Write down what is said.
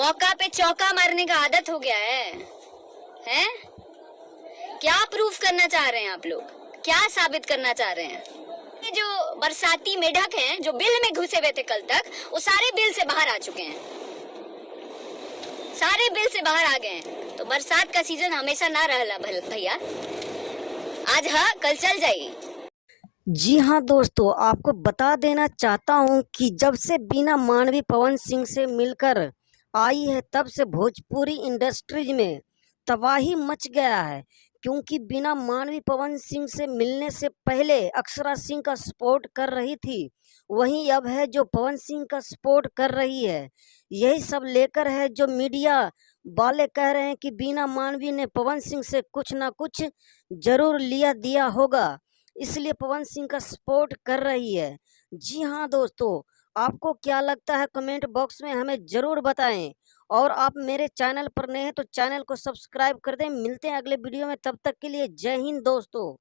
मौका पे चौका मारने का आदत हो गया है। हैं? क्या प्रूफ करना चाह रहे हैं आप लोग? क्या साबित करना चाह रहे हैं? ये जो बरसाती मेढक हैं जो बिल में घुसे हुए थे कल तक, वो सारे बिल से बाहर आ चुके हैं, सारे बिल से बाहर आ गए हैं। तो बरसात का सीजन हमेशा ना रहला भैया, आज हाँ कल चल जाएगी। जी हाँ दोस्तों, आपको बता देना चाहता हूँ कि जब से बीना मानवी पवन सिंह से मिलकर आई है तब से भोजपुरी इंडस्ट्रीज में तबाही मच गया है। क्योंकि बिना मानवी पवन सिंह से मिलने से पहले अक्षरा सिंह का सपोर्ट कर रही थी, वहीं अब है जो पवन सिंह का सपोर्ट कर रही है। यही सब लेकर है जो मीडिया वाले कह रहे हैं कि बिना मानवी ने पवन सिंह से कुछ ना कुछ जरूर लिया दिया होगा, इसलिए पवन सिंह का सपोर्ट कर रही है। जी हाँ दोस्तों, आपको क्या लगता है कमेंट बॉक्स में हमें जरूर बताएं। और आप मेरे चैनल पर नए हैं तो चैनल को सब्सक्राइब कर दें। मिलते हैं अगले वीडियो में, तब तक के लिए जय हिंद दोस्तों।